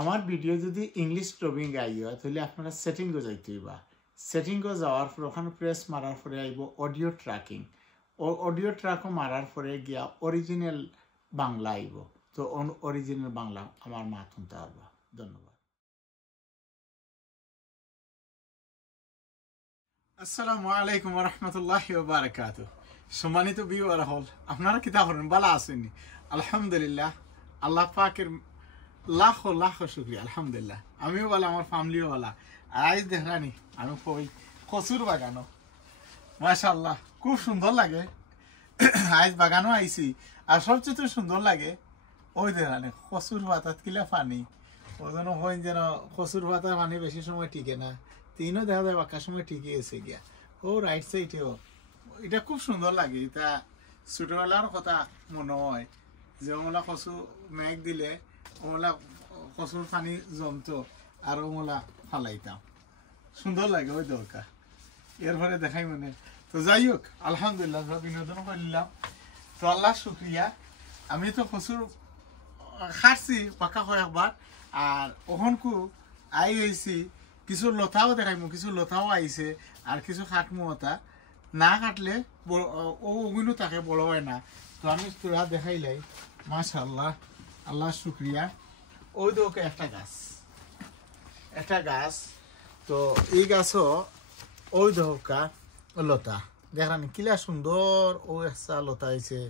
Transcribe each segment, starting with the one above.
আমার ভিডিও যদি ইংলিশ ডবিং আইয় তাহলে আপনারা সেটিংও যাইতে হইবা সেটিংও যাওয়ার পর ওখানে প্রেস মারার পরে আইব অডিও ট্র্যাকিং অডিও ট্র্যাকও মারার পরে গিয়া অরিজিনাল বাংলা আইব তো অরিজিনাল বাংলা আমার মা শুনতে পারবা ধন্যবাদ আসসালামু আলাইকুম ওয়া রাহমাতুল্লাহি ওয়া বারাকাতুহু সম্মানিত ভিউয়ার হল আপনারা কিতা করেন ভালো আছেন আলহামদুলিল্লাহ আল্লাহ পাকের লাখো লাখো শুকরিয়া আলহামদুলিল্লাহ আমিও ভালো আমার ফ্যামিলিও ভালো আজ দেখলানি আমি কই কচুর বাগানো মাশাআল্লাহ খুব সুন্দর লাগে আজ বাগানো আইছি আর সবচেয়ে সুন্দর লাগে ওই দেখলানি কচুর পাতাত কিলা পানি ওই জন্য হয় যেন কচুর পাতার পানি বেশি সময় টিকে না তিনও দেখা যায় বাক্কা সময় টিকে গেছে গিয়া ও রাইট সাইডেও এটা খুব সুন্দর লাগে এটা ছোটবেলার কথা মনে হয় যে ওমলা কচু মেঘ দিলে ওমলা কচুর পানি জমতো আর ওমলা ফালাইতাম সুন্দর লাগে ওই দরকার এরপরে দেখাই মানে তো যাই হোক আলহামদুলিল্লাহ বিনোদন করলাম তো আল্লাহ শুক্রিয়া আমি তো কচুর খাটছি পাকা কয়েকবার আর ওখানকু আই হয়েছি কিছু লতাও দেখাইমু কিছু লতাও আইছে আর কিছু খাটমু ওটা না কাটলে ও ওগুলো তাকে বড় হয় না তো আমি তোরা দেখাইলাই মাশাআল্লাহ আল্লাহ শুক্রিয়া ওই তো একটা গাছ তো এই গাছও ওই দহকা লতা দেখানি কিলা সুন্দর ও একটা লতা আইছে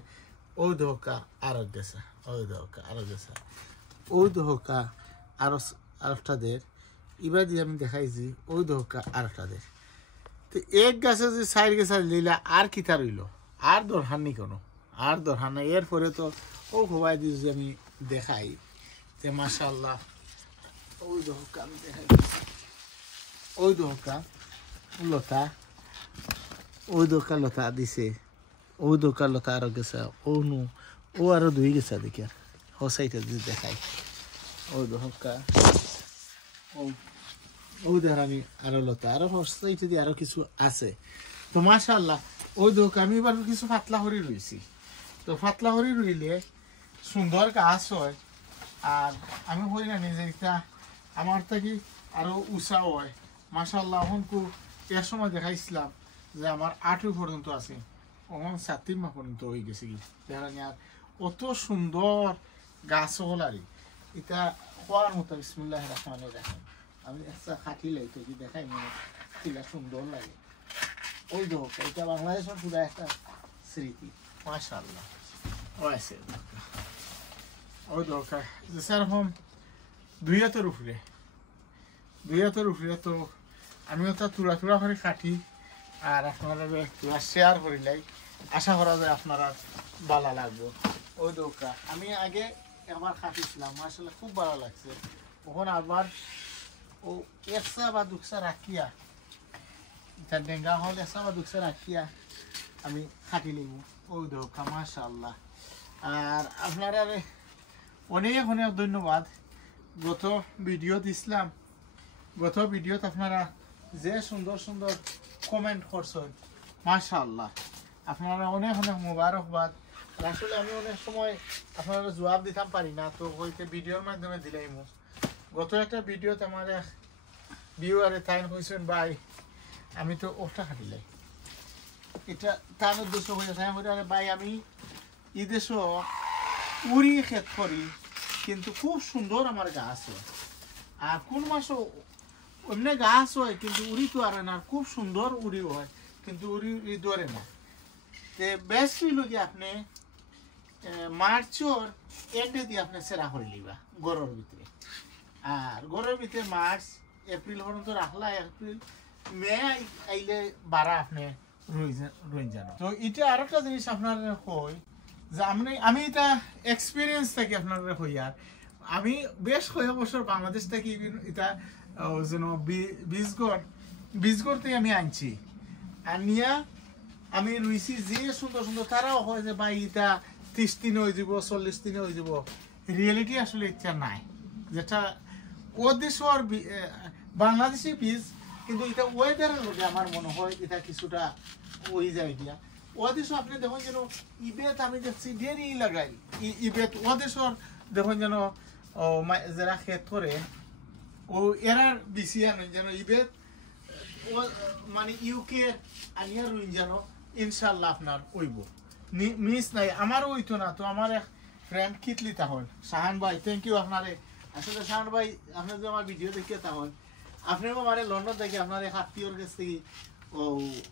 ওই দহকা আরো গেছে ওই দহকা আরো গেছে ওই দহকা আরেকটাদের এবার দিয়ে আমি দেখাইছি ওই দহকা আরেকটাদের তো এক গাছে যে সাইড গেছে লিলা আর কিতা রইল আর দরকার নেই কোনো আর দরকার নেই এরপরে তো ও খোবাই দিয়েছি আমি দেখাই যে মাশাআল্লাহ ওই দহকা আমি দেখাই ওই দহকা লতা ওই দোকা লতা দিছে ওই দোকা লতা আরো গেছে ও নু ও আরো দুই গেছে দেখি আর ও সাইডে যদি দেখাই ওই দহকা ও দেখ আমি আরো লতা আরো সাইডে দিয়ে আরো কিছু আছে তো মাশাআল্লাহ ওই দোকা আমি এবার কিছু পাতলা হরি রয়েছি তো পাতলা হরি রইলে সুন্দর গাছ হয় আর আমি হই না নিজে এটা আমার থেকে আরো উঁচা হয় মাশাআল্লাহ এখন খুব এর সময় দেখাইছিলাম যে আমার 8 পর্যন্ত আছে ওখান 7 মাস পর্যন্ত হয়ে গেছে কি দেখানি আর অত সুন্দর গাছ হল আর এটা হওয়ার মতো বিসমিল্লাহির রহমানির রহিম আমি একটা খাটি লাই তো দেখাই মনে কিলা সুন্দর লাগে ওই দোক এটা বাংলাদেশের পুরো একটা স্মৃতি মাশাআল্লাহ ওয়াইছে ওই দোকা যে সেরকম দুই হাতের উপরে তো আমি ওটা তুলা করে কাটি আর আপনারা শেয়ার করিলাই আশা করা যায় আপনারা ভালো লাগবে ওই দোকা আমি আগে একবার খাটিছিলাম আসলে খুব ভালো লাগছে ওখানে আবার ও একসা বা দুকসা রাখিয়া এটা ডেঙ্গা হল একসা বা দুকসা রাখিয়া আমি খাটি নিব ওই দোকা মাশাআল্লাহ আর আপনারা অনেক অনেক ধন্যবাদ গত ভিডিও দিছিলাম গত ভিডিওতে আপনারা যে সুন্দর সুন্দর কমেন্ট করছেন মাশাআল্লাহ আপনারা অনেক অনেক মোবারকবাদ আসলে আমি অনেক সময় আপনারা জবাব দিতাম পারি না তো ওইতে ভিডিওর মাধ্যমে দিলাম গত একটা ভিডিওতে আমার ভিউয়ারে তাই কইছেন ভাই আমি তো ওটা খাটিলাই এটা তার উদ্দেশ্য হয়ে যায় ভাই আমি এই দেশও উড়ি ক্ষেত করি কিন্তু খুব সুন্দর আমার গাছ হয় আর কোন মাসও এমনি গাছ হয় কিন্তু উড়ি তো আর না খুব সুন্দর উড়ি হয় কিন্তু উড়ি ধরে না তে বেশ হইল যে আপনি মার্চর এন্ডে দিয়ে আপনি সেরা করে লিবা গরমের ভিতরে আর গরমের ভিতরে মার্চ এপ্রিল পর্যন্ত রাখলা এপ্রিল মে আইলে বারা আপনি রইন জানো তো এটা আর একটা জিনিস আপনার কই যে আমি এটা এক্সপিরিয়েন্স থাকি আপনার হই আর আমি বেশ কয়েক বছর বাংলাদেশ থেকে এটা যেন বীজগড় থেকে আমি আনছি আর নিয়া আমি রুইছি যে সুন্দর সুন্দর তারাও হয় যে ভাই এটা 30 দিনে হয়ে যাব 40 দিনে হয়ে যাব রিয়েলিটি আসলে এটা নাই যেটা ও দেশের বাংলাদেশি বীজ কিন্তু এটা ওয়েদারের মধ্যে আমার মনে হয় এটা কিছুটা ওই যায় দিয়া ও দেশ আপনি দেখুন যেন ইবেত আমি দেখছি দেরি লাগাই ইবেত ও দেশের দেখুন যেন ও যারা খেত করে ও এরার বেশি আনো যেন ইবে মানে ইউকে আনিয়া রুইন যেন ইনশাল্লাহ আপনার ওইব মিস নাই আমারও ওইতো না তো আমার এক ফ্রেন্ড কিতলি তাহল শাহান ভাই থ্যাংক ইউ আপনারে আসলে শাহান ভাই আপনি যে আমার ভিডিও দেখিয়ে তাহল আপনিও আমার লন্ডন থেকে আপনার এক আত্মীয়র কাছ থেকে ও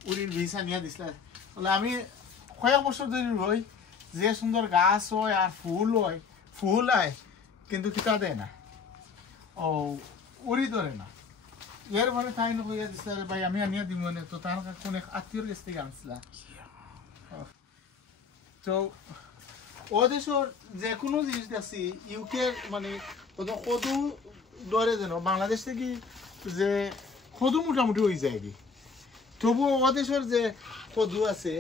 উড়ির ভিসা নিয়ে দিছিলেন বলে আমি কয়েক বছর ধরে রই যে সুন্দর গাছ হয় আর ফুল হয় কিন্তু কিতা দেয় না ও উড়ি ধরে না এর মানে তাই না কইয়া দিছে ভাই আমি আনিয়া দিব না তো তার কোন এক আত্মীয়র কাছ থেকে আনছিলাম তো ও দেশের যে কোনো জিনিস দেখছি ইউকে মানে কদু ধরে যেন বাংলাদেশ থেকে যে কদু মোটামুটি হয়ে যায় কি তবুও ও দেশের যে কদু আছে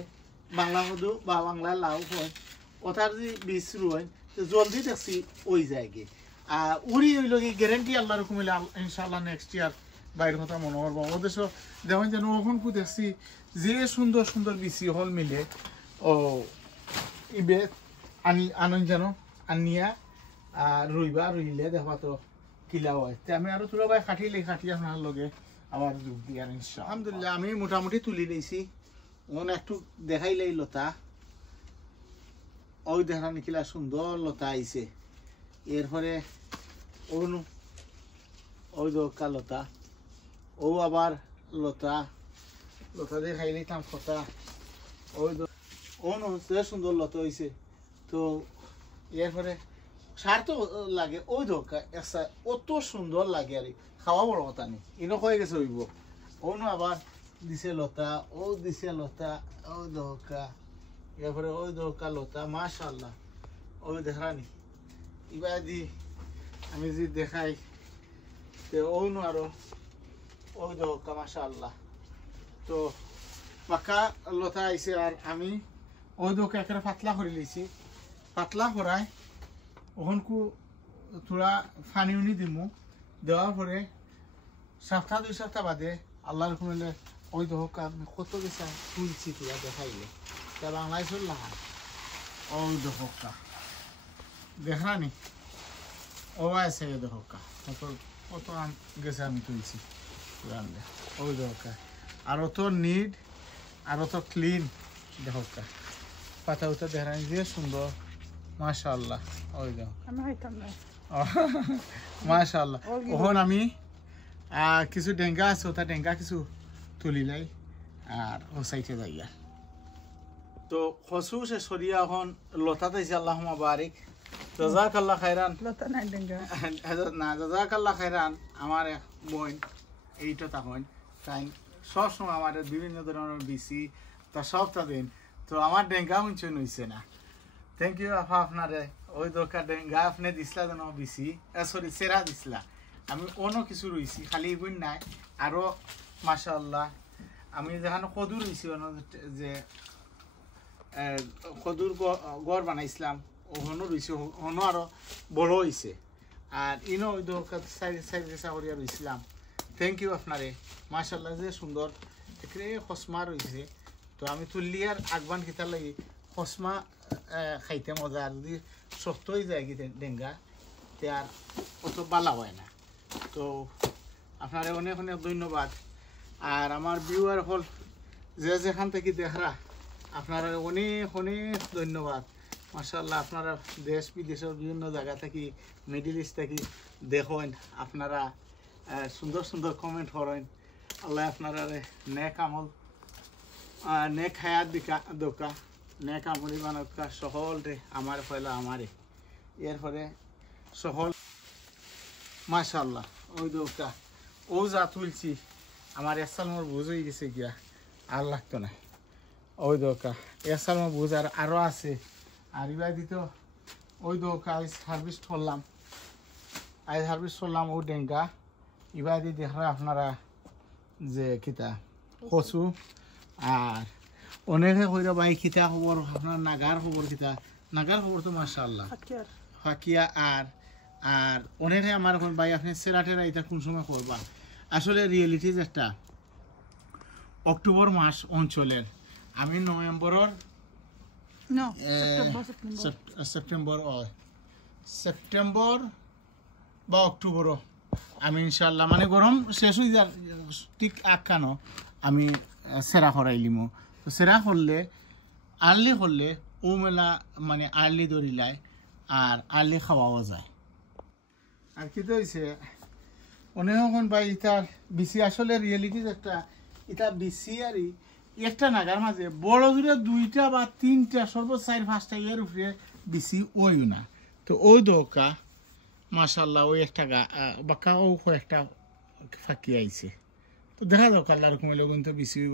বাংলা কদু বা বাংলা লাউ হয় ওটার যে বীজ রয় জলদি দেখছি ওই যায় কি আর উড়ি হইল কি গ্যারেন্টি আল্লাহ রকম হইলে ইনশাল্লাহ নেক্সট ইয়ার বাইরের কথা মনে করবো ও দেশও দেখেন যেন ওখান কু দেখছি যে সুন্দর সুন্দর বিচি হল মিলে ও ইবে আনন যেন আনিয়া রুইলে দেখবা তো কিলা হয় আমি আরো তোলা ভাই খাটি আপনার লগে আবার যোগ দিয়ে আলহামদুলিল্লাহ আমি মোটামুটি তুলি নিয়েছি ওন একটু দেখাইলাই লতা ওই দেখা নিকিলা সুন্দর লতা আইছে এরপরে ওই দরকার লতা ও আবার লতা দিয়ে খাইলাম কথা ওই যে সুন্দর লতা হয়েছে তো এরপরে সার তো লাগে ওই দরকার অত সুন্দর লাগে আর খাওয়া বড় কথা নেই ইনো হয়ে গেছে হইব ওনো আবার দিছে লতা ও দিছে লতা ও দরকার এরপরে ওই দরকার লতা মাশাআল্লাহ ওই দেখানি এবার দি আমি যদি দেখাই তো ওনো আরো ওই দরকার মাশাআল্লাহ তো পাকা লতা আইছে আর আমি ওই দরকার একটা পাতলা করে লিছি পাতলা করায় ওখান কু তোরা ফানি উনি দিমু দেওয়ার পরে সপ্তাহ 2 সপ্তাহ বাদে আল্লাহর রহমতে ওই দহকা কত বেশি তুলছি তোরা দেখাইলে তা বাংলায় চললাম ওই দহকা দেখানি ও আছে দহকা কত গেছে আমি তুলছি ওই দহকা আর অত নিট আর অত ক্লিন দহকা পাতা উতা দেখানি যে সুন্দর মাশাআল্লাহ ওই দাও আমি হইতাম না মাশাআল্লাহ ওহন আমি কিছু ডেঙ্গা আছে ওটা ডেঙ্গা কিছু তুলিলাই আর ও সাইডে যাইয়া তো খসু সে সরিয়া এখন লতা দিয়েছে আল্লাহুম্মা বারিক জাযাকাল্লাহ খাইরান লতা নাই ডেঙ্গা না জাযাকাল্লাহ খাইরান আমার এক বোন এইটা তখন তাই সব সময় আমাদের বিভিন্ন ধরনের বিসি তা সবটা দিন তো আমার ডেঙ্গা হুঁচন হইছে না থ্যাংক ইউ আপা আপনারে ওই দরকার ডেঙ্গা আপনি দিছিলা যেন বিসি সরি সেরা দিছিলা আমি অন্য কিছু রইছি খালি এগুন নাই আরো মাশাআল্লাহ আমি যেখানে কদুর রইছি যে কদুর গড় বানাইছিলাম ওখানো রইছে ওখানো আরো বড় হয়েছে আর ইনো ওই দরকার সাইড করিয়া রইছিলাম থ্যাংক ইউ আপনারে মাশাআল্লাহ যে সুন্দর এখানে খসমা রয়েছে তো আমি তুললি আর আগবান কিতার লাগি খসমা খাইতে মজা আর যদি শক্ত হয়ে যায় কি ডেঙ্গা তে আর অত বালা হয় না তো আপনার অনেক অনেক ধন্যবাদ আর আমার ভিউয়ার হল যে যেখান থেকে দেখরা আপনারা অনেক অনেক ধন্যবাদ মাশাআল্লাহ আপনারা দেশ বিদেশের বিভিন্ন জায়গা থেকে মিডল ইস্ট থেকে দেখেন আপনারা সুন্দর সুন্দর কমেন্ট করেন আল্লাহ আপনারা নেক আমল নেক হায়াত দোকা নেক আমলি বানকা সকল রে আমার পয়লা আমারে এরপরে সকল মাশাআল্লাহ ওই দোকা ও যা তুলছি আমার এসাল মোর বুঝ হয়ে গেছে গিয়া আর লাগতো না ওই দোকা এসাল মোর বুঝ আর আরো আছে আর এবার দিত ওই দোকা আজ হারভেস্ট করলাম ও ডেঙ্গা এবার দিয়ে দেখরা আপনারা যে কিতা কচু আর অনেকে কইরা ভাই কিতা খবর আপনার নাগার খবর কিতা নাগার খবর তো মাশাআল্লাহ ফাকিয়া আর অনেকে আমার এখন ভাই আপনি সেরাটেরা এটা কোন সময় করবা আসলে রিয়েলিটি যেটা অক্টোবর মাস অঞ্চলের আমি নভেম্বরের সেপ্টেম্বর বা অক্টোবরও আমি ইনশাল্লাহ মানে গরম শেষ হয়ে যার ঠিক আকানো আমি সেরা করাইলিমো। তো সেরা করলে আর্লি করলে ও মেলা মানে আর্লি ধরিলায় আর আর্লি খাওয়াও যায়। আর কি তো হয়েছে অনেকক্ষণ ভাই ইটার বিসি আসলে রিয়েলিটি একটা এটা বিসি আরই একটা নাগার মাঝে বড় জুড়ে 2টা বা 3টা সর্বোচ্চ 4-5টা এর উপরে বিসি ওই না। তো ওই দোকা মাশাল্লাহ ওই একটা বাঁকা ও একটা ফাঁকি আইছে। তো দেখা যাক আল্লাহ রকম হইলে কিন্তু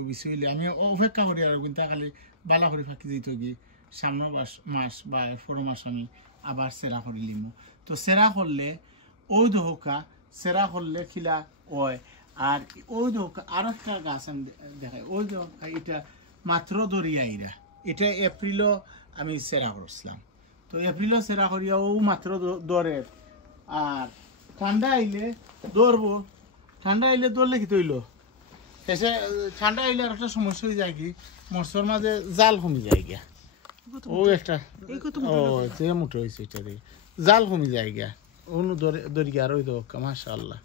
বিসি হইলে আমি অপেক্ষা করি আর কিন্তু খালি বালা করে ফাঁকি যেত গিয়ে সামনের মাস বা 4 মাস আমি আবার সেরা করে লিমু। তো সেরা করলে ওই দোকা সেরা করলে খিলা ওই আর ওই দোকা আর একটা গাছ আমি দেখাই ওই দোকা এটা মাত্র দরিয়াইরা এটা এপ্রিলও আমি সেরা করছিলাম। তো এপ্রিলও সেরা করিয়া ও মাত্র দরের আর ঠান্ডা আইলে দৌড়বো। ঠান্ডা আইলে দৌড়লে কি তৈল এসে ঠান্ডা আইলে আর একটা সমস্যা হয়ে যায় কি মরসর মাঝে জাল কমে যায় গিয়া ও একটা ও যে মুঠো হয়েছে এটা জাল কমে যায় গিয়া অনু দরিয়া আর ওই তো মাশাআল্লাহ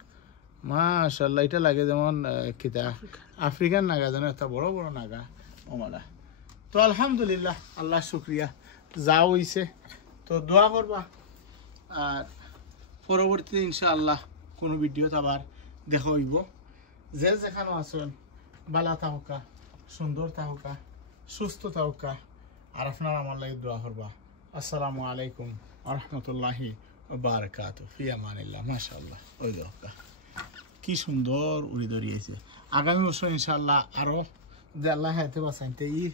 মাশাআল্লাহ এটা লাগে যেমন কিতা আফ্রিকান নাগা যেন একটা বড় বড় নাগা ওমালা। তো আলহামদুলিল্লাহ আল্লাহ শুক্রিয়া যা হইছে। তো দোয়া করবা আর পরবর্তীতে ইনশাআল্লাহ কোনো ভিডিওতে আবার দেখা হইব। যে যেখানে আছেন বালা থাকা সুন্দর থাকা সুস্থ থাকা আর আপনারা আমার লাগে দোয়া করবা। আসসালামু আলাইকুম ওয়া রাহমাতুল্লাহি ওয়া বারাকাতুহু ফি আমানিল্লাহ। মাশাআল্লাহ ওই দোকা কি সুন্দর উড়ি দরিয়েছে। আগামী বছর ইনশাআল্লাহ আরো যে আল্লাহ হাতে বাঁচাইতে এই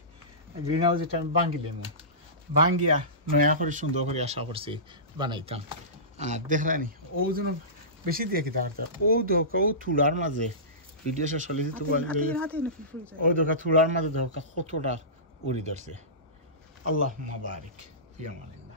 গ্রিন হাউস এটা আমি ভাঙ্গিলাম ভাঙ্গিয়া নয়া করে সুন্দর করে আশা করছি বানাইতাম। আর দেখলানি ও যেন বেশি দিয়ে কিতা করতে ও দোকা ও থুলার মাঝে ভিডিও শেষ হলে ও দোকা থুলার মাঝে দোকা কতটা উড়ি ধরছে। আল্লাহুম্মা বারিক ফি আমানিল্লাহ।